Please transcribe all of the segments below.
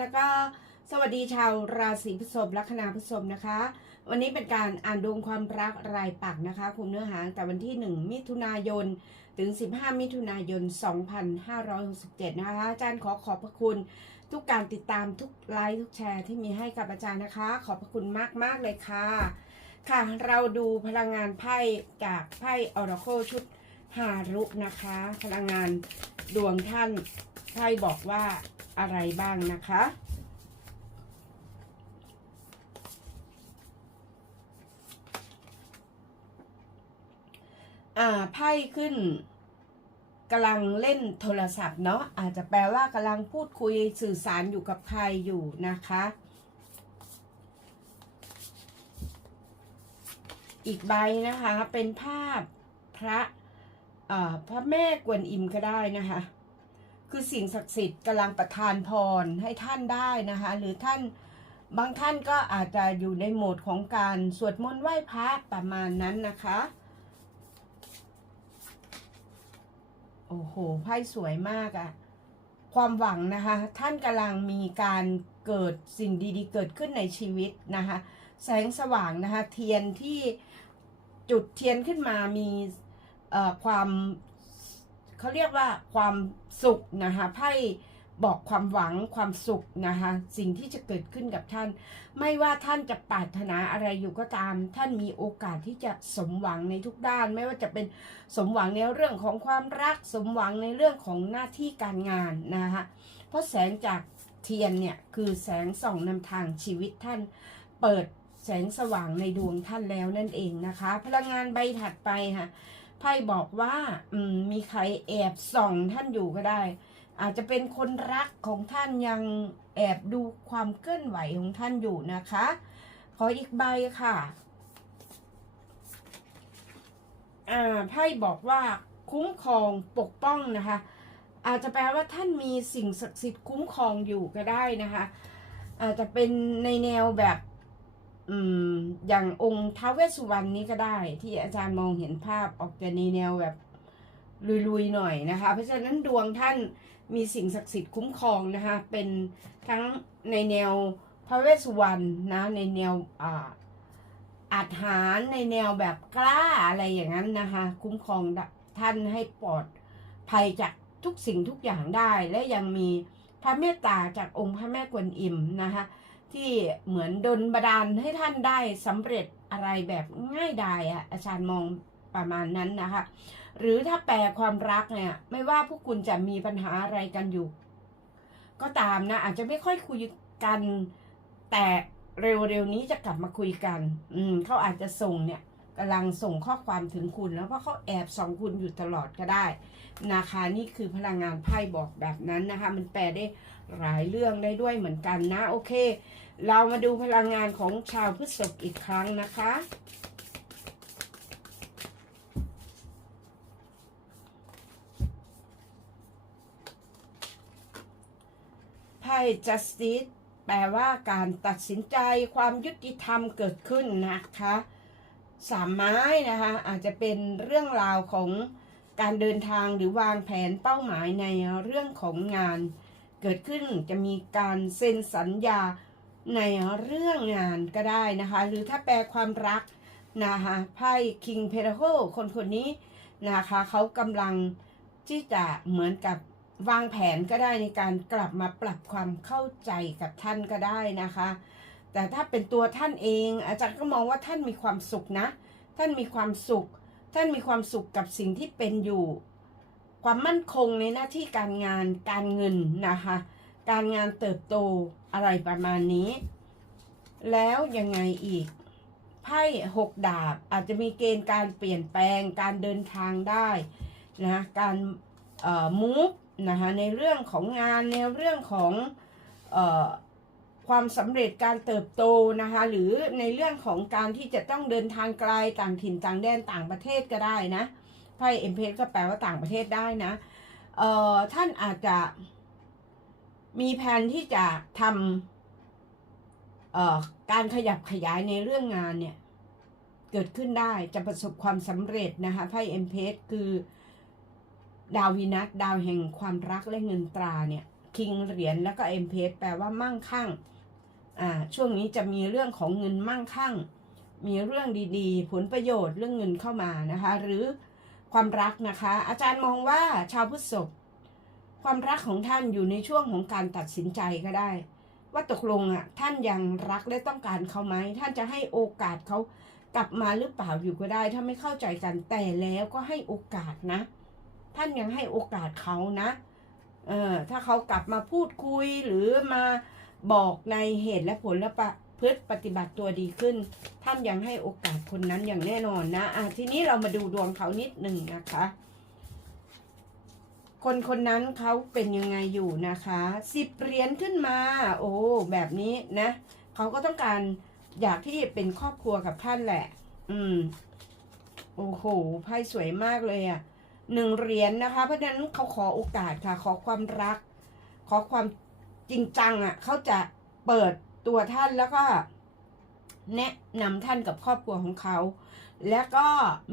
แล้วก็สวัสดีชาวราศีพฤษภลัคนาพฤษภนะคะ วันนี้เป็นการอ่านดวงความรักรายปักนะคะคุมเนื้อหาแต่วันที่ 1 มิถุนายน ถึง 15 มิถุนายน 2567 นะคะ อาจารย์ขอขอบพระคุณทุกการติดตามทุกไลค์ทุกแชร์ที่มีให้กับอาจารย์นะคะ ขอบพระคุณมากมากเลยค่ะ ค่ะ เราดูพลังงานไพ่จากไพ่ออราโคชุดฮารุนะคะ พลังงานดวงท่านไพ่บอกว่า อะไรบ้างนะคะ อ่าไพ่ขึ้นกำลังเล่นโทรศัพท์เนาะอาจจะแปลว่ากำลังพูดคุยสื่อสารอยู่กับใครอยู่นะคะ อีกใบนะคะเป็นภาพพระอ่อพระแม่กวนอิมก็ได้นะคะ คือสิ่งศักดิ์สิทธิ์กำลังประทานพรให้ท่านได้นะคะ หรือท่านบางท่านก็อาจจะอยู่ในโหมดของการสวดมนต์ไหว้พระประมาณนั้นนะคะ โอ้โหไพ่สวยมากอะความหวังนะคะ ท่านกำลังมีการเกิดสิ่งดีๆ เกิดขึ้นในชีวิตนะคะ แสงสว่างนะคะ เทียนที่จุดเทียนขึ้นมามีความ เขาเรียกว่าความสุขนะคะไพ่บอกความหวังความสุขนะคะสิ่งที่จะเกิดขึ้นกับท่าน ไม่ว่าท่านจะปรารถนาอะไรอยู่ก็ตาม ท่านมีโอกาสที่จะสมหวังในทุกด้าน ไม่ว่าจะเป็นสมหวังในเรื่องของความรักสมหวังในเรื่องของหน้าที่การงานนะคะเพราะแสงจากเทียนเนี่ยคือแสงส่องนำทางชีวิตท่าน เปิดแสงสว่างในดวงท่านแล้วนั่นเองนะคะ พลังงานใบถัดไปค่ะ ไพ่บอกว่าอืมีใครแอบส่องท่านอยู่ก็ได้ อาจจะเป็นคนรักของท่านยังแอบดูความเคลื่อนไหวของท่านอยู่นะคะ ขออีกใบค่ะอ่าไพ่บอกว่าคุ้มครองปกป้องนะคะ อาจจะแปลว่าท่านมีสิ่งศักดิ์สิทธิ์คุ้มครองอยู่ก็ได้นะคะ อาจจะเป็นในแนวแบบ อย่างองค์ท้าวเวสสุวรรณนี้ก็ได้ ที่อาจารย์มองเห็นภาพออกจะในแนวแบบลุยๆหน่อยนะคะ เพราะฉะนั้นดวงท่านมีสิ่งศักดิ์สิทธิ์คุ้มครองนะคะ เป็นทั้งในแนวพระเวสสุวรรณนะในแนวอ่าอาหารในแนวแบบกล้าอะไรอย่างนั้นนะคะ คุ้มครองท่านให้ปลอดภัยจากทุกสิ่งทุกอย่างได้ และยังมีพระเมตตาจากองค์พระแม่กวนอิมนะคะ ที่เหมือนดลบันดาลให้ท่านได้สำเร็จอะไรแบบง่ายดายอะอาจารย์มองประมาณนั้นนะคะ หรือถ้าแปลความรักเนี่ย ไม่ว่าพวกคุณจะมีปัญหาอะไรกันอยู่ ก็ตามนะ อาจจะไม่ค่อยคุยกัน แต่เร็วๆนี้จะกลับมาคุยกัน อืมเขาอาจจะส่งเนี่ยกำลังส่งข้อความถึงคุณแล้วเพราะเขาแอบส่องคุณอยู่ตลอดก็ได้นะคะ นี่คือพลังงานไพ่บอกแบบนั้นนะคะ มันแปลได้หลายเรื่องได้ด้วยเหมือนกันนะ โอเค เรามาดูพลังงานของชาวพฤษภอีกครั้งนะคะ ไพ่ justice แปลว่าการตัดสินใจความยุติธรรมเกิดขึ้นนะคะ สามไม้นะคะ อาจจะเป็นเรื่องราวของการเดินทางหรือวางแผนเป้าหมายในเรื่องของงาน เกิดขึ้นจะมีการเซ็นสัญญา ในเรื่องงานก็ได้นะคะ หรือถ้าแปลความรักนะคะไพ่ King p e t a c l e คนคนนี้นะคะเขากำลังที่จะเหมือนกับวางแผนก็ได้ในการกลับมาปรับความเข้าใจกับท่านก็ได้นะคะ แต่ถ้าเป็นตัวท่านเอง อาจารย์ก็มองว่าท่านมีความสุขนะ ท่านมีความสุข ท่านมีความสุขกับสิ่งที่เป็นอยู่ ความมั่นคงในหน้าที่การงานการเงินนะคะ การงานเติบโตอะไรประมาณนี้ แล้วยังไงอีก ไพ่หกดาบอาจจะมีเกณฑ์การเปลี่ยนแปลงการเดินทางได้นะการเอ่อ move นะคะในเรื่องของงานในเรื่องของออความสำเร็จการเติบโตนะคะหรือในเรื่องของการที่จะต้องเดินทางไกลต่างถิ่นต่างแดนต่างประเทศก็ได้นะไพ่เอ็มเพก็แปลว่าต่างประเทศได้นะท่านอาจจะ มีแผนที่จะทำเอ่อการขยับขยายในเรื่องงานเนี่ย เกิดขึ้นได้จะประสบความสำเร็จนะคะไพ่เอ็มเพคือ ดาววีนัสดาวแห่งความรักและเงินตราเนี่ยคิงเหรียญแล้วก็เอ็มเพแปลว่ามั่งคั่งอ่าช่วงนี้จะมีเรื่องของเงินมั่งคั่ง มีเรื่องดีๆ ผลประโยชน์เรื่องเงินเข้ามานะคะ หรือความรักนะคะ อาจารย์มองว่าชาวพฤษภ ความรักของท่านอยู่ในช่วงของการตัดสินใจก็ได้ ว่าตกลงอะท่านยังรักและต้องการเขาไหมท่านจะให้โอกาสเขากลับมาหรือเปล่าอยู่ก็ได้ ถ้าไม่เข้าใจกันแต่แล้วก็ให้โอกาสนะ ท่านยังให้โอกาสเขานะเออถ้าเขากลับมาพูดคุยหรือมาบอกในเหตุและผลและประพฤติปฏิบัติตัวดีขึ้น ท่านยังให้โอกาสคนนั้นอย่างแน่นอนนะอะทีนี้เรามาดูดวงเขานิดหนึ่งนะคะ คนคนนั้นเขาเป็นยังไงอยู่นะคะสิบเหรียญขึ้นมา โอ้แบบนี้นะเขาก็ต้องการอยากที่เป็นครอบครัวกับท่านแหละ อืม โอ้โหไพ่สวยมากเลยอะ่ะหนึ่งเหรียญนะคะ เพราะฉะนั้นเขาขอโอกาสค่ะ ขอความรัก ขอความจริงจังอะ่ะเขาจะเปิดตัวท่านแล้วก็ แนะนำท่านกับครอบครัวของเขา และก็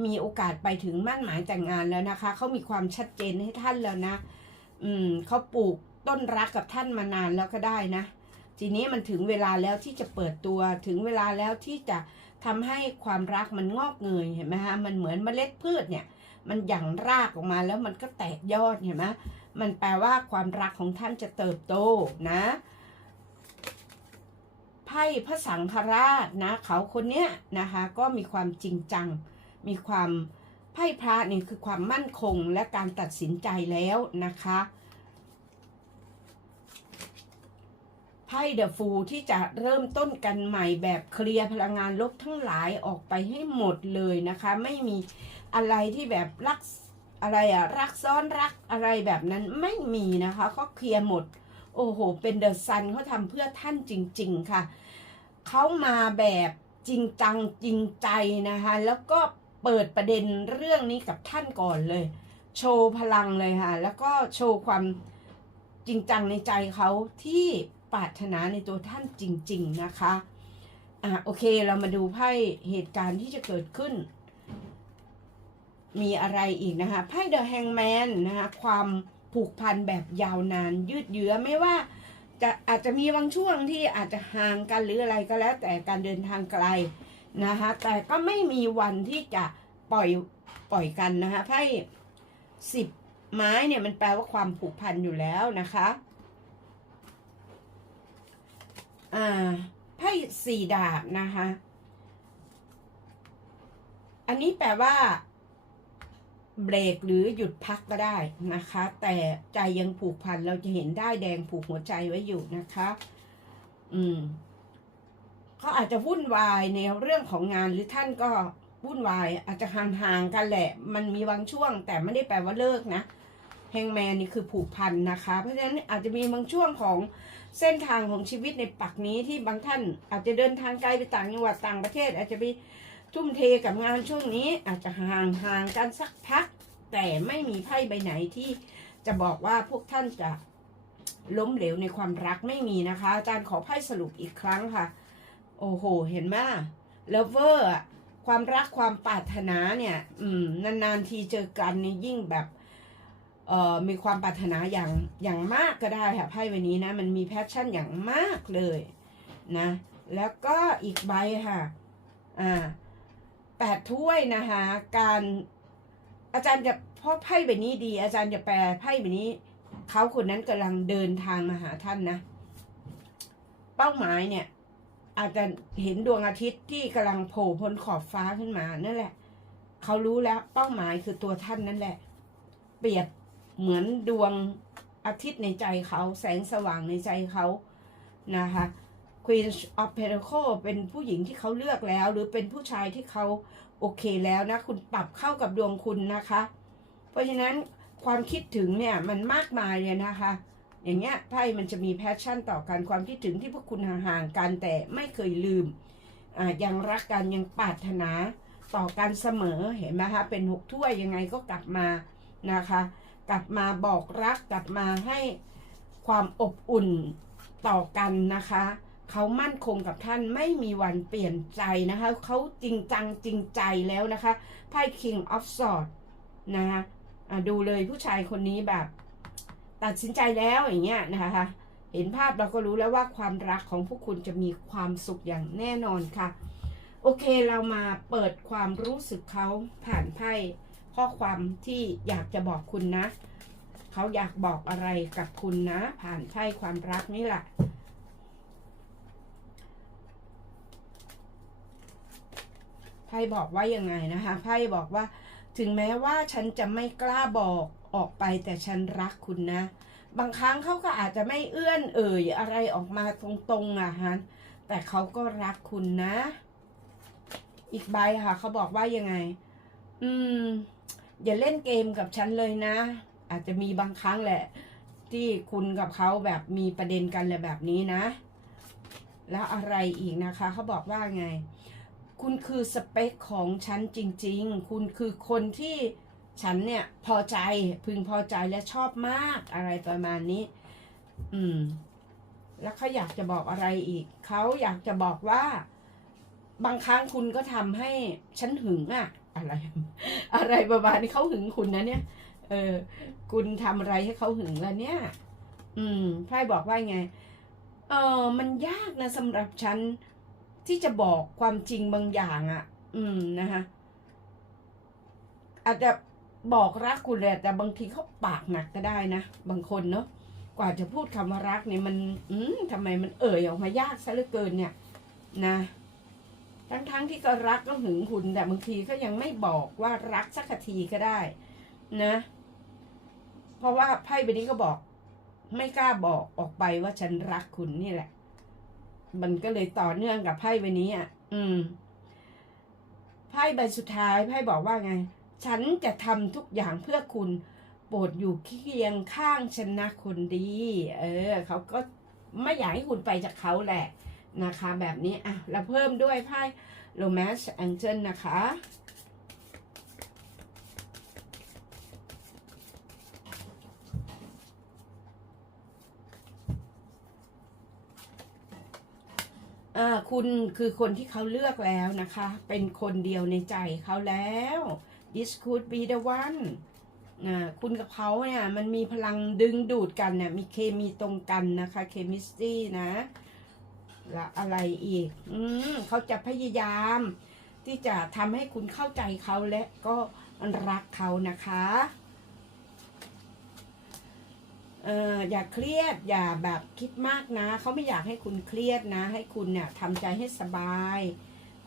มีโอกาสไปถึงมั่นหมายแต่งงานแล้วนะคะ เขามีความชัดเจนให้ท่านแล้วนะ อืมเขาปลูกต้นรักกับท่านมานานแล้วก็ได้นะ ทีนี้มันถึงเวลาแล้วที่จะเปิดตัว ถึงเวลาแล้วที่จะทำให้ความรักมันงอกเงยเห็นไหมฮะ มันเหมือนเมล็ดพืชเนี่ย มันหยั่งรากออกมาแล้วมันก็แตกยอดเห็นไหมมันแปลว่าความรักของท่านจะเติบโตนะ ไพ่พระสังฆราชนะเขาคนเนี้ยนะคะก็มีความจริงจัง มีความไพ่พระนี่คือความมั่นคงและการตัดสินใจแล้วนะคะไพ่เดอะฟูที่จะเริ่มต้นกันใหม่แบบเคลียร์พลังงานลบทั้งหลายออกไปให้หมดเลยนะคะ ไม่มีอะไรที่แบบรักอะไรอะรักซ้อนรักอะไรแบบนั้นไม่มีนะคะเขาเคลียร์หมด โอ้โห เป็นเดอะซันเขาทำเพื่อท่านจริง ๆ ค่ะ เขามาแบบจริงจังจริงใจนะคะ แล้วก็เปิดประเด็นเรื่องนี้กับท่านก่อนเลย โชว์พลังเลยค่ะ แล้วก็โชว์ความจริงจังในใจเขาที่ปรารถนาในตัวท่านจริง ๆ นะคะ อะโอเคเรามาดูไพ่เหตุการณ์ที่จะเกิดขึ้น มีอะไรอีกนะคะ ไพ่เดอะแฮงแมนนะคะ ความ ผูกพันแบบยาวนานยืดเยื้อไม่ว่า จะอาจจะมีบางช่วงที่อาจจะห่างกันหรืออะไรก็แล้ว แต่การเดินทางไกลนะคะแต่ก็ไม่มีวันที่จะปล่อยปล่อยกันนะคะไพ่สิบไม้เนี่ยมันแปลว่าความผูกพันอยู่แล้วนะคะอ่าไพ่สี่ดาบนะคะ อันนี้แปลว่า เบรกหรือหยุดพักก็ได้นะคะ แต่ใจยังผูกพันเราจะเห็นได้แดงผูกหัวใจไว้อยู่นะคะ อืมเขาอาจจะวุ่นวายในเรื่องของงานหรือท่านก็วุ่นวาย อาจจะห่างๆกันแหละ มันมีบางช่วง แต่ไม่ได้แปลว่าเลิกนะแฮงแมนนี่คือผูกพันนะคะ เพราะฉะนั้นอาจจะมีบางช่วงของเส้นทางของชีวิตในปักนี้ที่บางท่านอาจจะเดินทางไกลไปต่างจังหวัดต่างประเทศ อาจจะไป ทุ่มเทกับงานช่วงนี้อาจจะห่างห่างกันสักพัก แต่ไม่มีไพ่ใบไหนที่จะบอกว่าพวกท่านจะล้มเหลวในความรักไม่มีนะคะ อาจารย์ขอไพ่สรุปอีกครั้งค่ะ โอ้โห เห็นไหมเลเวอร์ความรักความปรารถนาเนี่ยนานๆทีเจอกันนี่ยิ่งแบบเออมีความปรารถนาอย่างอย่างมากก็ได้ค่ะไพ่ใบนี้นะ มันมีแพชชั่นอย่างมากเลยนะ แล้วก็อีกใบค่ะ อ่า แปดถ้วยนะคะการอาจารย์จะพราะไพ่ใบบนี้ดี อาจารย์จะแปลไพ่ใบบนี้เขาคนนั้นกำลังเดินทางมาหาท่านนะ เป้าหมายเนี่ย อาจจะเห็นดวงอาทิตย์ที่กำลังโผล่พ้นขอบฟ้าขึ้นมานั่นแหละเขารู้แล้วเป้าหมายคือตัวท่านนั่นแหละ เปรียบเหมือนดวงอาทิตย์ในใจเขาแสงสว่างในใจเขานะคะ Queen of Pentacles เป็นผู้หญิงที่เขาเลือกแล้ว หรือเป็นผู้ชายที่เขาโอเคแล้วนะ คุณปรับเข้ากับดวงคุณนะคะ เพราะฉะนั้นความคิดถึงเนี่ยมันมากมายเลยนะคะ อย่างเงี้ยไพ่มันจะมีแพชชั่นต่อกันความคิดถึงที่พวกคุณห่างๆกันแต่ไม่เคยลืมอ่ายังรักกันยังปรารถนาต่อกันเสมอเห็นไหมคะเป็นหกถ้วยยังไงก็กลับมานะคะ กลับมาบอกรักกลับมาให้ความอบอุ่นต่อกันนะคะ เขามั่นคงกับท่านไม่มีวันเปลี่ยนใจนะคะ เขาจริงจังจริงใจแล้วนะคะไพ่ King of Swords นะคะะดูเลยผู้ชายคนนี้แบบ ตัดสินใจแล้วอย่างเงี้ยนะคะเห็นภาพเราก็รู้แล้วว่าความรักของพวกคุณจะมีความสุขอย่างแน่นอนค่ะ โอเคเรามาเปิดความรู้สึกเขาผ่านไพ่ข้อความที่อยากจะบอกคุณนะ เขาอยากบอกอะไรกับคุณนะ ผ่านไพ่ความรักนี่แหละ ไพ่บอกว่ายังไงนะคะไพ่บอกว่า ถึงแม้ว่าฉันจะไม่กล้าบอกออกไปแต่ฉันรักคุณนะ บางครั้งเขาก็อาจจะไม่เอื้อนเอ่ยอะไรออกมาตรงๆอะฮะแต่เขาก็รักคุณนะ อีกใบค่ะเขาบอกว่ายังไง อืม อย่าเล่นเกมกับฉันเลยนะ อาจจะมีบางครั้งแหละ ที่คุณกับเขาแบบมีประเด็นกันอะไรแบบนี้นะ แล้วอะไรอีกนะคะเขาบอกว่าไง คุณคือสเปคของฉันจริง ๆ คุณคือคนที่ฉันเนี่ยพอใจพึงพอใจและชอบมากอะไรประมาณนี้ อืม แล้วเขาอยากจะบอกอะไรอีก เขาอยากจะบอกว่า บางครั้งคุณก็ทำให้ฉันหึงอะอะไร อะไรประมาณนี้เขาหึงคุณนะเนี่ย เออ คุณทำอะไรให้เขาหึงแล้วเนี่ย อืมไพ่บอกว่าไง เออมันยากนะสำหรับฉัน ที่จะบอกความจริงบางอย่างอะ่ะ อืมนะคะอาจจะบอกรักคุณแหละแต่บางทีเขาปากหนักก็ได้นะบางคนเนาะกว่าจะพูดคำว่ารักเนี่ยมัน อืมทำไมมันเอ่ยออกมายากซะเหลือเกินเนี่ย นะทั้งๆทที่ก็รักก็หึงคุณแต่บางทีก็ยังไม่บอกว่ารักสักทีก็ได้ นะ เพราะว่าไพ่ใบนี้ก็บอก ไม่กล้าบอกออกไปว่าฉันรักคุณนี่แหละ มันก็เลยต่อเนื่องกับไพ่ใบนี้อะ อืม ไพ่ใบสุดท้ายไพ่บอกว่าไง ฉันจะทำทุกอย่างเพื่อคุณ โปรดอยู่เคียงข้างชนะคนดี เออ เขาก็ไม่อยากให้คุณไปจากเขาแหละนะคะ แบบนี้อะแล้วเพิ่มด้วยไพ่โรแมนส์แองเจิลนะคะ คุณคือคนที่เขาเลือกแล้วนะคะ เป็นคนเดียวในใจเขาแล้ว this could be the one นะคุณกับเขาเนี่ยมันมีพลังดึงดูดกันเนี่ยมีเคมีตรงกันนะคะ chemistry นะและอะไรอีก อืมเขาจะพยายาม ที่จะทำให้คุณเข้าใจเขาและก็รักเขานะคะ เอออย่าเครียดอย่าแบบคิดมากนะ เขาไม่อยากให้คุณเครียดนะ ให้คุณเนี่ยทำใจให้สบาย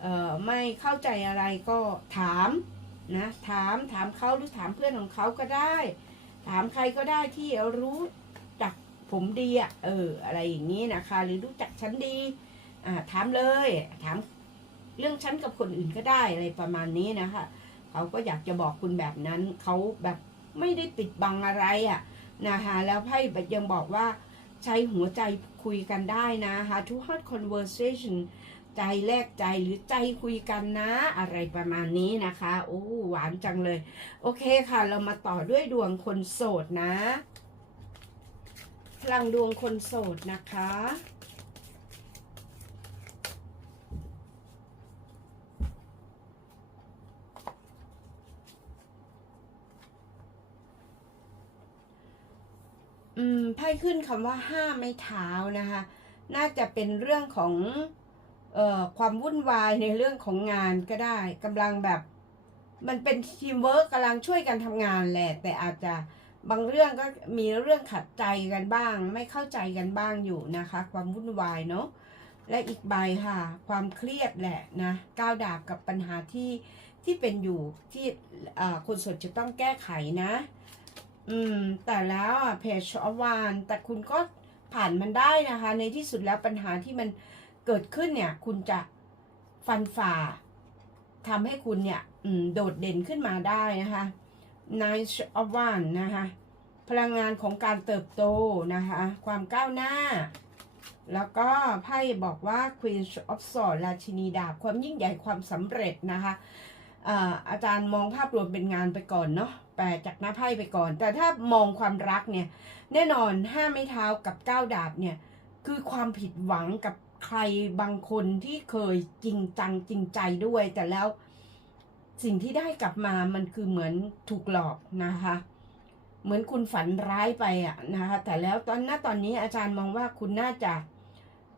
เออไม่เข้าใจอะไรก็ถามนะถามถามเขาหรือถามเพื่อนของเขาก็ได้ ถามใครก็ได้ที่รู้จักผมดีอะเอออะไรอย่างนี้นะคะ หรือรู้จักฉันดีอ่าถามเลย ถามเรื่องฉันกับคนอื่นก็ได้อะไรประมาณนี้นะคะเขาก็อยากจะบอกคุณแบบนั้นเขาแบบไม่ได้ปิดบังอะไรอะ่ะ นะคะแล้วไพ่ยังบอกว่าใช้หัวใจคุยกันได้นะคะ to heart conversation ใจแลกใจหรือใจคุยกันนะ อะไรประมาณนี้นะคะโอ้หวานจังเลย โอเคค่ะ เรามาต่อด้วยดวงคนโสดนะ พลังดวงคนโสดนะคะ อืมไพ่ขึ้นคำว่าห้าไม่เท้านะคะ น่าจะเป็นเรื่องของเอ่อความวุ่นวายในเรื่องของงานก็ได้กำลังแบบ มันเป็นทีมเวิร์กกำลังช่วยกันทำงานแหละ แต่อาจจะบางเรื่องก็มีเรื่องขัดใจกันบ้าง ไม่เข้าใจกันบ้างอยู่นะคะ ความวุ่นวายเนาะและอีกใบค่ะ ความเครียดแหละนะก้าวดาบกับปัญหาที่ที่เป็นอยู่ที่คนโสดจะต้องแก้ไขนะ อืม แต่แล้วอะเพจอวาน แต่คุณก็ผ่านมันได้นะคะ ในที่สุดแล้วปัญหาที่มันเกิดขึ้นเนี่ย คุณจะฟันฝ่าทำให้คุณเนี่ย อืม โดดเด่นขึ้นมาได้นะคะ Nice of One นะคะ พลังงานของการเติบโตนะคะ ความก้าวหน้า แล้วก็ไพ่บอกว่า Queen of Swords ราชินีดาบความยิ่งใหญ่ความสำเร็จนะคะ อาจารย์มองภาพรวมเป็นงานไปก่อนเนาะแปลจากหน้าไพ่ไปก่อน แต่ถ้ามองความรักเนี่ยแน่นอนห้าไม้เท้ากับเก้าดาบเนี่ยคือความผิดหวังกับใครบางคนที่เคยจริงจังจริงใจด้วย แต่แล้วสิ่งที่ได้กลับมามันคือเหมือนถูกหลอกนะคะ เหมือนคุณฝันร้ายไปอะนะคะ แต่แล้วตอนณตอนนี้อาจารย์มองว่าคุณน่าจะ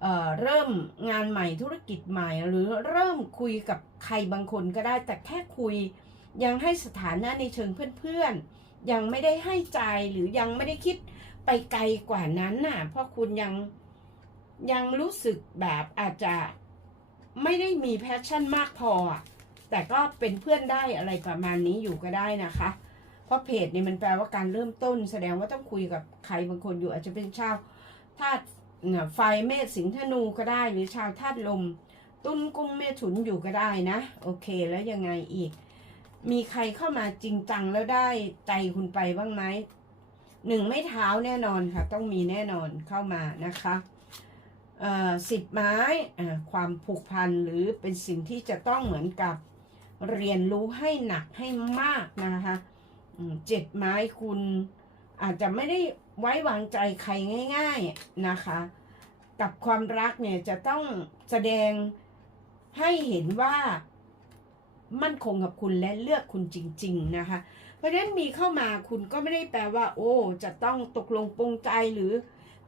เเริ่มงานใหม่ธุรกิจใหม่ หรือเริ่มคุยกับใครบางคนก็ได้แต่แค่คุย ยังให้สถานะในเชิงเพื่อนๆ ยังไม่ได้ให้ใจหรือยังไม่ได้คิดไปไกลกว่านั้นน่ะ เพราะคุณยังยังรู้สึกแบบอาจจะไม่ได้มีแพชชั่นมากพอ แต่ก็เป็นเพื่อนได้อะไรประมาณนี้อยู่ก็ได้นะคะ เพราะเพจนี่มันแปลว่าการเริ่มต้น แสดงว่าต้องคุยกับใครบางคนอยู่อาจจะเป็นชาวธาตุ ไฟเมษสิงห์ธนูก็ได้หรือชาวธาตุลม ตุ้นกุ้งเมถุนอยู่ก็ได้นะ โอเคแล้วยังไงอีก มีใครเข้ามาจริงจังแล้วได้ใจคุณไปบ้างไหมหนึ่งไม่เท้าแน่นอนค่ะ ต้องมีแน่นอนเข้ามานะคะเอ่อสิบไม้ความผูกพันหรือเป็นสิ่งที่จะต้องเหมือนกับเรียนรู้ให้หนักให้มากนะคะเจ็ดไม้คุณอาจจะไม่ได้ ไว้วางใจใครง่ายๆนะคะ กับความรักเนี่ยจะต้องแสดงให้เห็นว่ามั่นคงกับคุณและเลือกคุณจริง ๆ นะคะ เพราะฉะนั้นมีเข้ามาคุณก็ไม่ได้แปลว่า โอ้ จะต้องตกลงปรงใจหรือ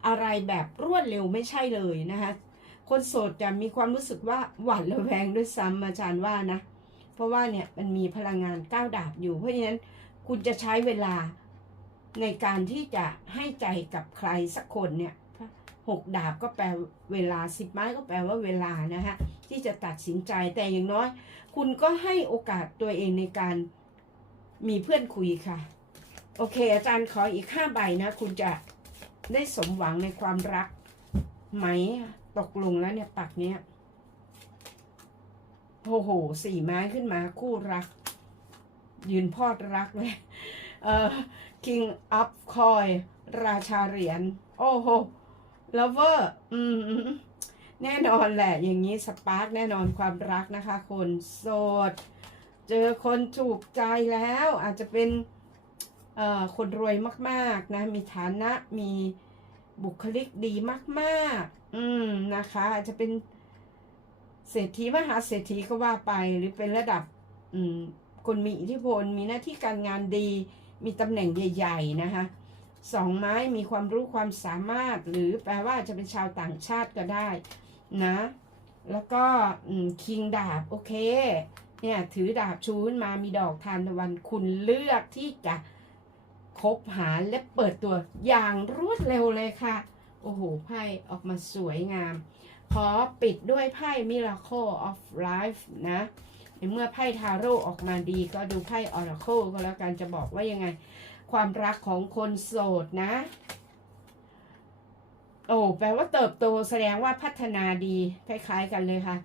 อะไรแบบรวดเร็วไม่ใช่เลยนะคะ คนโสดจะมีความรู้สึกว่าหวาดระแวงด้วยซ้ำอาจารย์ว่านะ เพราะว่าเนี่ยมันมีพลังงานก้าวดาบอยู่ เพราะฉะนั้นคุณจะใช้เวลา ในการที่จะให้ใจกับใครสักคนเนี่ยหกดาบก็แปลเวลาสิบไม้ก็แปลว่าเวลานะคะที่จะตัดสินใจแต่อย่างน้อย คุณก็ให้โอกาสตัวเองในการมีเพื่อนคุยค่ะ โอเค อาจารย์ขออีกห้าใบนะ คุณจะได้สมหวังในความรักไหมตกลงแล้วเนี่ยปักเนี้ยโอ้โหสี่ไม้ขึ้นมาคู่รัก ยืนพอดรักเลยเออ King of Coin ราชาเหรียญ โอ้โห Lover อืมแน่นอนแหละ อย่างนี้สปาร์กแน่นอนความรักนะคะ คนโสด เจอคนถูกใจแล้ว อาจจะเป็นคนรวยมากๆนะ มีฐานะมีบุคลิกดีมากๆ อืมนะคะ อาจจะเป็นเศรษฐีมหาเศรษฐีก็ว่าไป หรือเป็นระดับ อืมคนมีอิทธิพลมีหน้าที่การงานดี มีตำแหน่งใหญ่ ๆ นะคะสองไม้มีความรู้ความสามารถ หรือแปลว่าจะเป็นชาวต่างชาติก็ได้นะ แล้วก็คิงดาบ โอเค เนี่ยถือดาบชูขึ้นมามีดอกทานตะวันคุณเลือกที่จะคบหาและเปิดตัวอย่างรวดเร็วเลยค่ะ โอ้โห ไพ่ออกมาสวยงาม ขอปิดด้วยไพ่ Miracle of Life นะ ในเมื่อไพ่ทาโร่ออกมาดีก็ดูไพ่ Oracle ก็แล้วกันจะบอกว่ายังไง ความรักของคนโสดนะ โอ้แปลว่าเติบโตแสดงว่าพัฒนาดีคล้ายๆกันเลยค่ะ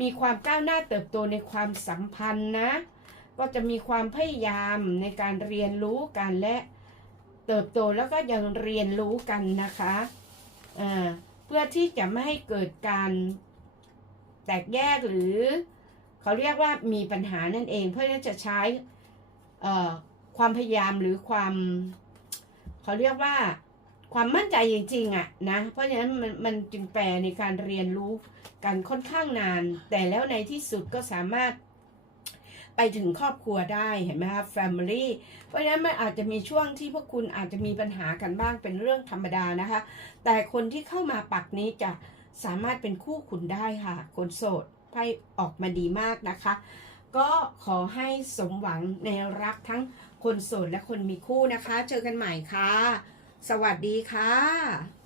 มีความก้าวหน้าเติบโตในความสัมพันธ์นะ ก็จะมีความพยายามในการเรียนรู้กันและเติบโตแล้วก็ยังเรียนรู้กันนะคะเพื่อที่จะไม่ให้เกิดการแตกแยกหรือ เขาเรียกว่ามีปัญหานั่นเอง เพื่อที่จะใช้ความพยายามหรือความเขาเรียกว่าความมั่นใจจริงๆอะนะ เพราะฉะนั้นมันมันจึงแปลในการเรียนรู้กันค่อนข้างนาน แต่แล้วในที่สุดก็สามารถไปถึงครอบครัวได้เห็นไหมคะ family เพราะฉะนั้นมันอาจจะมีช่วงที่พวกคุณอาจจะมีปัญหากันบ้างเป็นเรื่องธรรมดานะคะ แต่คนที่เข้ามาปักนี้จะสามารถเป็นคู่คุณได้ค่ะ คนโสด ไพ่ออกมาดีมากนะคะ ก็ขอให้สมหวังในรักทั้งคนโสดและคนมีคู่นะคะ เจอกันใหม่ค่ะ สวัสดีค่ะ